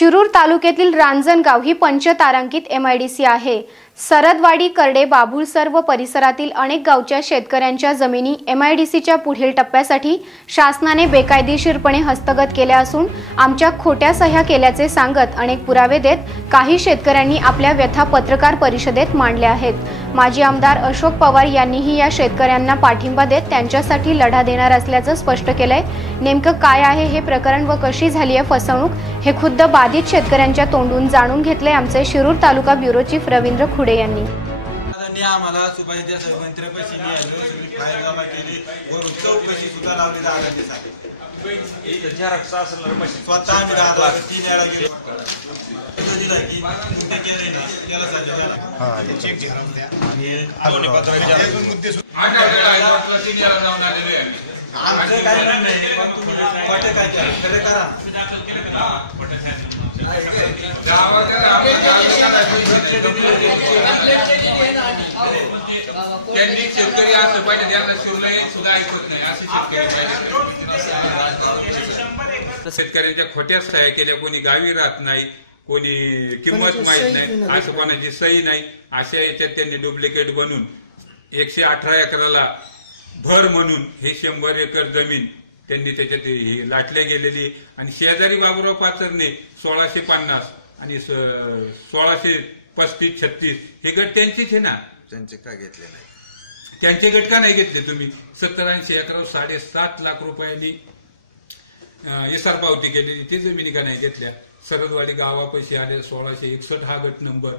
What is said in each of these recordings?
शिरूर तालुक्यातील रांजणगाव ही पंचतारांकित एमआयडीसी आहे। सरदवाडी, करडे, बाभुळसर व परिसरातील अनेक गावच्या शेतकऱ्यांच्या जमिनी एमआयडीसीच्या पुढील टप्प्यासाठी शासनाने बेकायदेशीरपणे हस्तगत केल्या असून आमच्या खोट्या सह्या केल्याचे सांगत अनेक पुरावे देत काही शेतकऱ्यांनी आपल्या व्यथा पत्रकार परिषदेत मांडल्या आहेत। माजी आमदार अशोक पवार यांनीही या शेतकऱ्यांना पाठिंबा देत त्यांच्यासाठी लढा देणार असल्याचं स्पष्ट केलंय। नेमकं काय आहे हे प्रकरण व कशी झाली आहे फसवणूक हे खुद्द बाधित शेतकऱ्यांच्या तोंडून जाणून घेतले आमचे शिरूर तालुका ब्युरो चीफ रवींद्र खुडे यांनी। आम्हाला सुभाष देसाई मंत्र्यापाशी आलो, सगळी फाईल जमा केली व चौकशी सुद्धा लावली दादांच्यासाठी। स्वतः आम्ही दादा 3 वेळा गेलो दिला की कुठे केलंय ना त्याला सांगितलं चेक घेऊन द्या आणि आलोनी पत्राचे मुद्दे 8 वेळा 3 वेळा जाऊन आलेले आहे। आमचं काही नाही, पण तुम्ही खोटे काय केलं खरे करा। त्यांनी शेतकरी असं पाहिजे त्यांना शिवलंय सुद्धा ऐकत नाही असे शेतकरी पाहिजे। शेतकऱ्यांच्या खोट्या सह्या केल्या, कोणी गावी राहत नाही, कोणी किंमत माहित नाही, असं कोणाची सही नाही, अशा याच्यात त्यांनी डुप्लिकेट बनून 118 एकराला भर म्हणून हे 100 एकर जमीन त्यांनी त्याच्यात लाटल्या गेलेली आणि शेजारी बाबुराव पाचरने 1650 आणि 1635-36 हे गट त्यांचीच आहे ना, त्यांचे का घेतले नाही? त्यांचे गट का नाही घेतले तुम्ही? 70-80 एकरावर 7.5 लाख रुपयांनी एसआर पावती केलेली, ते जमिनी का नाही घेतल्या? सरदवाडी गावापाशी आले 1661 हा गट नंबर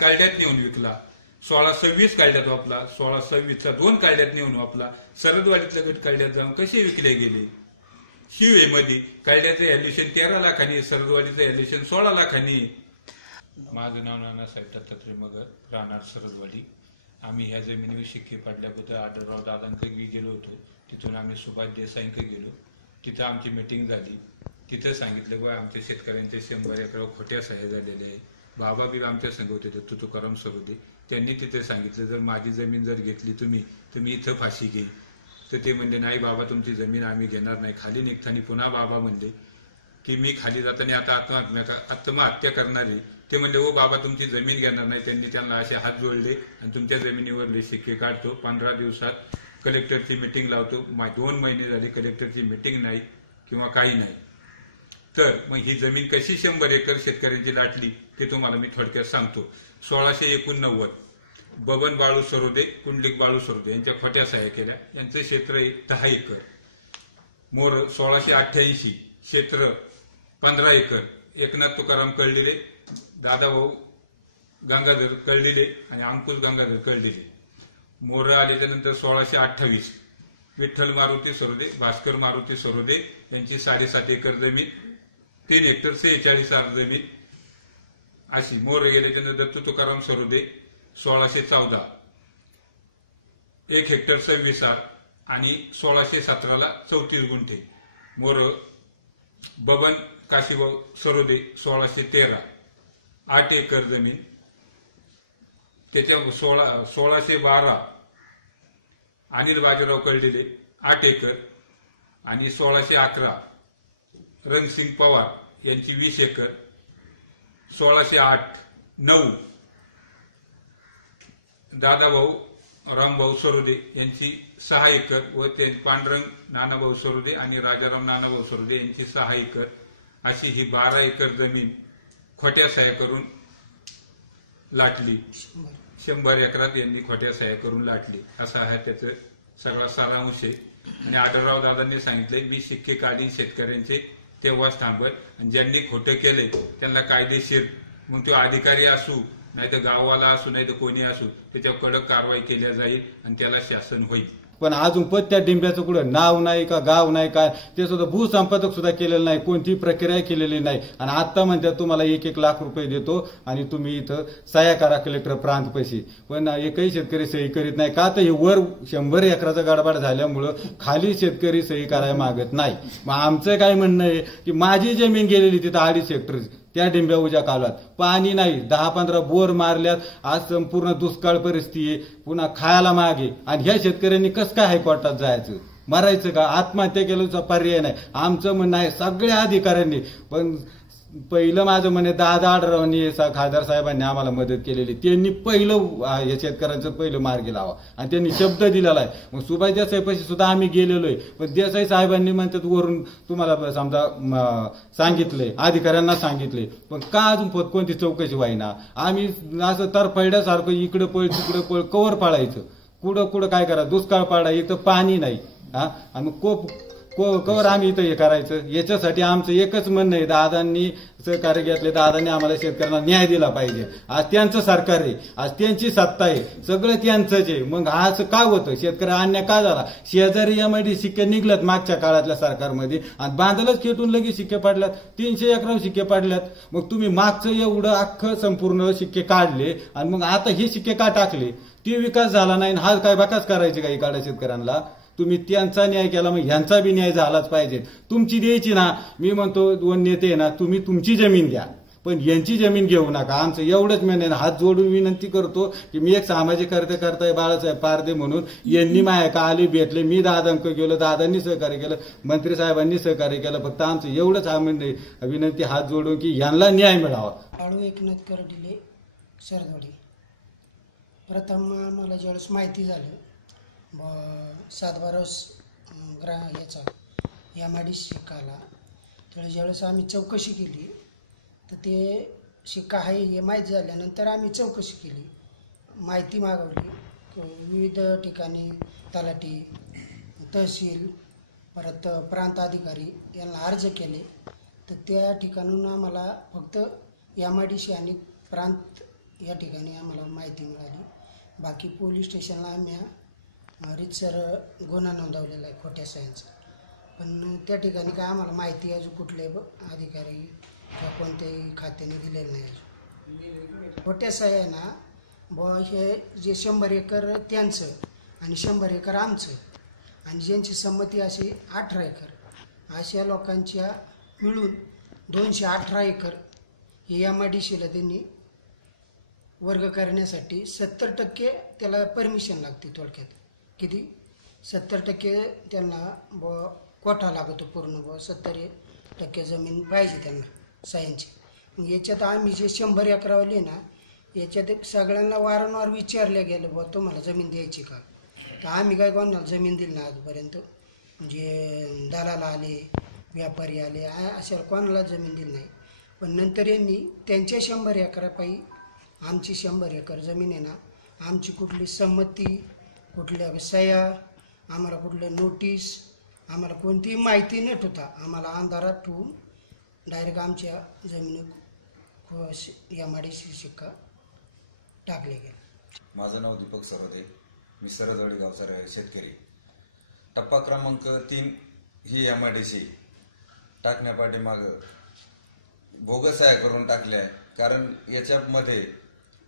कालड्यात नेऊन विकला, 1626 कालड्यात वापला, 1626चा 2 कालड्यात नेऊन वापला। सरदवाडीतले गट कालड्यात जाऊन कसे विकले गेले? शिवमध्ये कालड्याचं व्हॅल्युएशन 13 लाखांनी, सरदवाडीचं व्हॅल्युएशन 16 लाखांनी। माझं नाव नानासाहेब दत्तात्रय मगर, राहणार सरदवाडी। आम्ही ह्या जमिनीवर शिक्के पाडल्याबद्दल आढळराव दादांकडे गेलो होतो, तिथून आम्ही सुभाष देसाईंकडे गेलो, तिथं आमची मीटिंग झाली। तिथं सांगितलं बा आमच्या शेतकऱ्यांचे 100 एकरावर खोट्या सह्या झालेल्या आहे। बाबा बी आमच्या संघ होते तुकाराम सरोदे, त्यांनी तिथे सांगितलं जर माझी जमीन जर घेतली तुम्ही तर मी इथं फाशी घेईन। तर ते म्हणले नाही बाबा तुमची जमीन आम्ही घेणार नाही। खाली निघताना पुन्हा बाबा म्हणले की मी खाली जाताना आता आत्महत्या करणार आहे। ते म्हणले हो बाबा तुमची जमीन घेणार नाही। त्यांनी त्यांना असे हात जोडले आणि तुमच्या जमिनीवरले शिक्के काढतो, 15 दिवसात कलेक्टरची मीटिंग लावतो। 2 महिने झाले कलेक्टरची मीटिंग नाही किंवा काही नाही। तर मग ही जमीन कशी 100 एकर शेतकऱ्यांची लाटली ते तुम्हाला मी थोडक्यात सांगतो। 1689 बबन बाळू सरोदे, कुंडलिक बाळू सरोदे यांच्या खोट्या सह्या केल्या। यांचं क्षेत्र आहे 10 एकर। मोर 1688 क्षेत्र 15 एकर। एकनाथ तुकाराम कळदिले, दादाभाऊ गंगाधर कळदिले आणि अंकुश गंगाधर कळदिले। मोर आल्याच्या नंतर 1628 विठ्ठल मारुती सरोदे, भास्कर मारुती सरोदे यांची 7.5 एकर जमीन, 3 हेक्टर 46 जमीन अशी। मोर गेल्याच्या नंतर दत्तू तुकाराम सरोदे 1614 1 हेक्टर 26 आणि 1617ला 34 गुंठे। मोर बबन काशीभाऊ सरोदे 1613 8 एकर जमीन, त्याच्या 1612 अनिल बाजीराव कळदिले 8 एकर आणि 1611 रणसिंग पवार यांची 20 एकर, 1608-9 दादाभाऊ रामभाऊ सरोदे यांची 6 एकर व ते पांडुरंग नानाभाऊ सरोदे आणि राजाराम नानाभाऊ सरोदे यांची 6 एकर अशी ही 12 एकर जमीन खोट्या सह्या करून लाटली। 100 एकरात यांनी खोट्या सह्या करून लाटली, असा हा त्याचं सगळा सारांश आहे। आणि आढळराव दादांनी सांगितले मी शिक्के काढीन शेतकऱ्यांचे तेव्हाच थांबत, आणि ज्यांनी खोटं केले त्यांना कायदेशीर मग तो अधिकारी असू नाही तर गाववाला असू नाही तर कोणी असू त्याच्यावर कडक कारवाई केल्या जाईल आणि त्याला शासन होईल। पण अजून त्या डिंब्याचं कुठं नाव नाही का गाव नाही काय ते सुद्धा भूसंपादक सुद्धा केलेलं नाही, कोणती प्रक्रिया केलेली नाही। आणि आता म्हणतात तुम्हाला 1-1 लाख रुपये देतो आणि तुम्ही इथं सह्या करा कलेक्टर प्रांत पैसे, पण एकही शेतकरी सही करीत नाही का? तर हे वर 100 एकराचा गडबड झाल्यामुळं खाली शेतकरी सही करायला मागत नाही। मग आमचं काय म्हणणं आहे की माझी जमीन गेलेली तिथं 2.5 हेक्टर त्या डिंब्या उजा कालात पाणी नाही, 10-15 बोर मारल्यात, आज संपूर्ण दुष्काळ परिस्थिती आहे, पुन्हा खायला मागे। आणि ह्या शेतकऱ्यांनी कसं काय हायकोर्टात जायचं? मरायचं का? आत्महत्या केल्याचा पर्याय नाही। आमचं म्हणणं आहे सगळ्या अधिकाऱ्यांनी पण पहिलं माझं म्हणे दादा आढळरावांनी खासदार साहेबांनी आम्हाला मदत केलेली, त्यांनी पहिलं या शेतकऱ्यांचं पहिलं मार्गी लावा आणि त्यांनी शब्द दिलेला आहे. मग सुभाष देसाईपाशी सुद्धा आम्ही गेलेलो आहे, पण देसाई साहेबांनी म्हणतात वरून तुम्हाला समजा सांगितलंय, अधिकाऱ्यांना सांगितले, पण का अजून कोणती चौकशी व्हायना? आम्ही असं तरफड्यासारखं इकडं पळ तिकडं पळ कवर पाळायचं, कुठं काय करा, दुष्काळ पाडा, इथं पाणी नाही हा, आणि कवर आम्ही इथं हे करायचं. याच्यासाठी आमचं एकच म्हणणं आहे, दादांनी सहकार्य घेतले, दादांनी आम्हाला शेतकऱ्यांना न्याय दिला पाहिजे. आज त्यांचं सरकार आहे, आज त्यांची सत्ता आहे, सगळं त्यांचंच आहे. मग आज काय होतं, शेतकरी अन्याय का झाला? शेजारी एमआयडी शिक्के निघल्यात मागच्या काळातल्या सरकारमध्ये आणि बांधलच खेटून लगेच शिक्के पाडल्यात, 300 एकरावर शिक्के पाडल्यात. मग तुम्ही मागचं एवढं अख्खं संपूर्ण शिक्के काढले आणि मग आता हे शिक्के का टाकले? ते विकास झाला नाही, हा काय बकास करायचे काही काढा शेतकऱ्यांना? तुम्ही त्यांचा न्याय केला, मग ह्यांचा बी न्याय झालाच पाहिजे. तुमची द्यायची ना, मी म्हणतो 2 नेते ना, तुम्ही तुमची जमीन द्या, पण यांची जमीन घेऊ नका. आमचं एवढंच म्हणणं, हात जोडून विनंती करतो की मी एक सामाजिक कार्यकर्ता आहे बाळासाहेब पारदे म्हणून, यांनी माझ्या का आले भेटले, मी दादांक गेलो, दादांनी सहकार्य केलं, मंत्री साहेबांनी सहकार्य केलं. फक्त आमचं एवढंच म्हणणं, विनंती हात जोडून की यांना न्याय मिळावा. आळू एकनाथ करडिले, सरदवाडी. प्रथम मला ज्यावेळेस माहिती झाली 7-12 याचा एमआयडी शिक्का आला, त्यावेळेस ज्यावेळेस आम्ही चौकशी केली तर ते शिक्का आहे हे माहीत झाल्यानंतर आम्ही चौकशी केली, माहिती मागवली. विविध ठिकाणी तलाठी, तहसील, परत प्रांत अधिकारी यांना अर्ज केले, तर त्या ठिकाणून आम्हाला फक्त एमआयडीसी आणि प्रांत या ठिकाणी आम्हाला माहिती मिळाली. बाकी पोलीस स्टेशनला आम्ही रीतसर गुन्हा नोंदवलेला आहे खोट्या सह्यांचा, पण त्या ठिकाणी काय आम्हाला माहिती अजून कुठले अधिकारी किंवा कोणत्याही खात्याने दिलेलं नाही अजून. खोट्या सह्या ना हे जे 100 एकर त्यांचं आणि 100 एकर आमचं, आणि ज्यांची संमती अशी 18 एकर, अशा लोकांच्या मिळून 218 एकर हे एमआयडीसीला त्यांनी वर्ग करण्यासाठी 70% त्याला परमिशन लागते. थोडक्यात किती 70% त्यांना कोठा लागतो पूर्ण 70% जमीन पाहिजे त्यांना सायांची. मग याच्यात आम्ही जे 100 एकरावली ना, याच्यात सगळ्यांना वारंवार विचारलं गेलं तुम्हाला जमीन द्यायची का, तर आम्ही काय कोणाला जमीन दिली ना आजपर्यंत. म्हणजे दलाल आले, व्यापारी आले, अशा कोणाला जमीन दिली नाही. पण नंतर यांनी त्यांच्या 100 एकरापायी आमची 100 एकर जमीन आहे ना, आमची कुठली संमती, कुठल्या सह्या, आम्हाला कुठल्या नोटीस, आम्हाला कोणतीही माहिती न ठेवता आम्हाला अंधारात ठेवून डायरेक्ट आमच्या जमिनी एमआयडीसी शिक्का टाकले गेले. माझं नाव दीपक सरवदे, मी सरदवाडी गावचा शेतकरी. टप्पा क्रमांक 3 ही एमआयडीसी टाकण्यापाठीमागं बोगस सह्या करून टाकल्या आहे. कारण याच्यामध्ये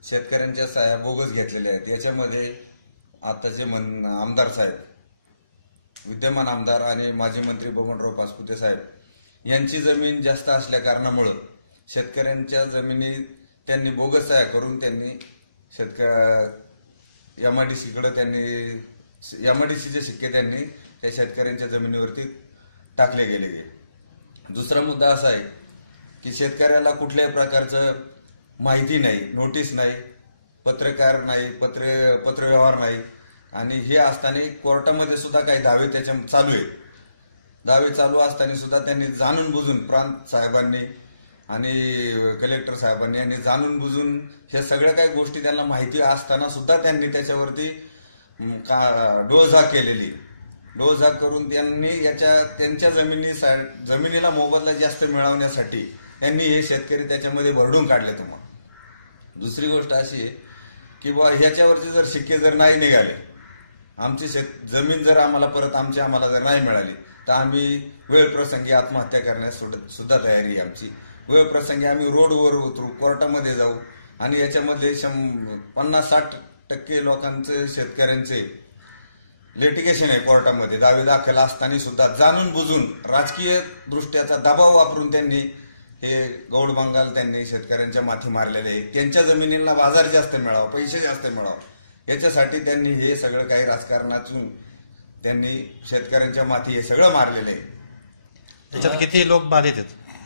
शेतकऱ्यांच्या सह्या बोगस घेतलेल्या आहेत. याच्यामध्ये आताचे आमदार साहेब, विद्यमान आमदार आणि माजी मंत्री बबनराव पाचपुते साहेब यांची जमीन जास्त असल्या कारणामुळं शेतकऱ्यांच्या जमिनी त्यांनी बोगस सह्या करून त्यांनी एमआयडीसीकडे त्यांनी एमआयडीसीचे शिक्के त्यांनी त्या शेतकऱ्यांच्या जमिनीवरती टाकले गेले. दुसरा मुद्दा असा आहे की शेतकऱ्याला कुठल्याही प्रकारचं माहिती नाही, नोटीस नाही, पत्रकार नाही, पत्रव्यवहार नाही, आणि हे असताना कोर्टामध्ये सुद्धा काही दावे त्याच्या चालू आहेत. दावे चालू असताना सुद्धा त्यांनी जाणून बुजून, प्रांत साहेबांनी आणि कलेक्टर साहेबांनी यांनी जाणून बुजून हे सगळ्या काही गोष्टी त्यांना माहिती असताना सुद्धा त्यांनी त्याच्यावरती डोळझाक केलेली. डोळझाक करून त्यांनी त्यांच्या जमिनीला मोबदला जास्त मिळवण्यासाठी त्यांनी हे शेतकरी त्याच्यामध्ये भरडून काढले. तुम्हाला दुसरी गोष्ट अशी आहे की बुवा ह्याच्यावरचे जर शिक्के जर नाही निघाले, आमची जमीन जर आम्हाला परत आम्हाला जर नाही मिळाली, तर आम्ही वेळ प्रसंगी आत्महत्या करण्यास सुद्धा तयारी आहे आमची. वेळ प्रसंगी आम्ही रोडवर उतरू, कोर्टामध्ये जाऊ, आणि याच्यामध्ये 50-60% लोकांचे शेतकऱ्यांचे लिटिगेशन आहे कोर्टामध्ये. दावे दाखल असताना सुद्धा जाणून बुजून राजकीय दृष्ट्याचा दबाव वापरून त्यांनी हे गौड बंगाल त्यांनी शेतकऱ्यांच्या माथी मारलेले आहे. त्यांच्या जमिनीला बाजार जास्त मिळावा, पैसे जास्त मिळावं, याच्यासाठी त्यांनी हे सगळं काही राजकारणातून त्यांनी शेतकऱ्यांच्या माथी हे सगळं मारलेलं आहे. त्याच्यात किती लोक बाधित आहेत?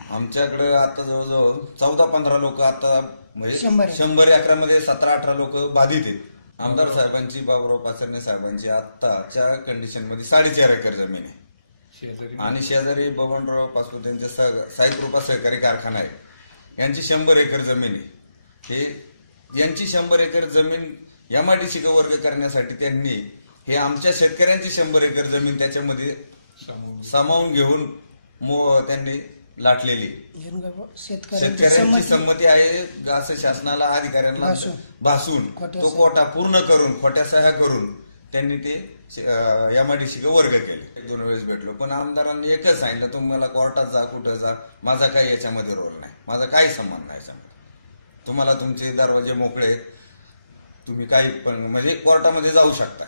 आमच्याकडे आता जवळजवळ 14-15 लोक आता म्हणजे 100 मध्ये 17-18 लोक बाधित आहेत. आमदार साहेबांची, बाबुराव पाचरणे साहेबांची आत्ताच्या कंडिशन मध्ये 4.5 एकर जमीन आहे आणि शेजारी बबनराव पासपोर्ट यांच्या साईकृपा सहकारी कारखाना आहे, यांची 100 एकर जमीन आहे. हे यांची 100 एकर जमीन एमआयडीसी वर्ग करण्यासाठी त्यांनी हे आमच्या शेतकऱ्यांची 100 एकर जमीन त्याच्यामध्ये सामावून घेऊन त्यांनी लाटलेली. शेतकऱ्यांची संमती आहे असं शासनाला अधिकाऱ्यांना भासून तो कोटा पूर्ण करून खोट्या सह्या करून त्यांनी ते एमआयडीसी वर्ग केले. 2 वेळेस भेटलो पण आमदारांनी एकच सांगितलं, तुम्हाला कोर्टात जा, कुठं जा, माझा काही याच्यामध्ये रोल नाही, माझा काही संबंध नाही. तुम्हाला तुमचे दरवाजे मोकळे आहेत, तुम्ही काही पण म्हणजे कोर्टामध्ये जाऊ शकता.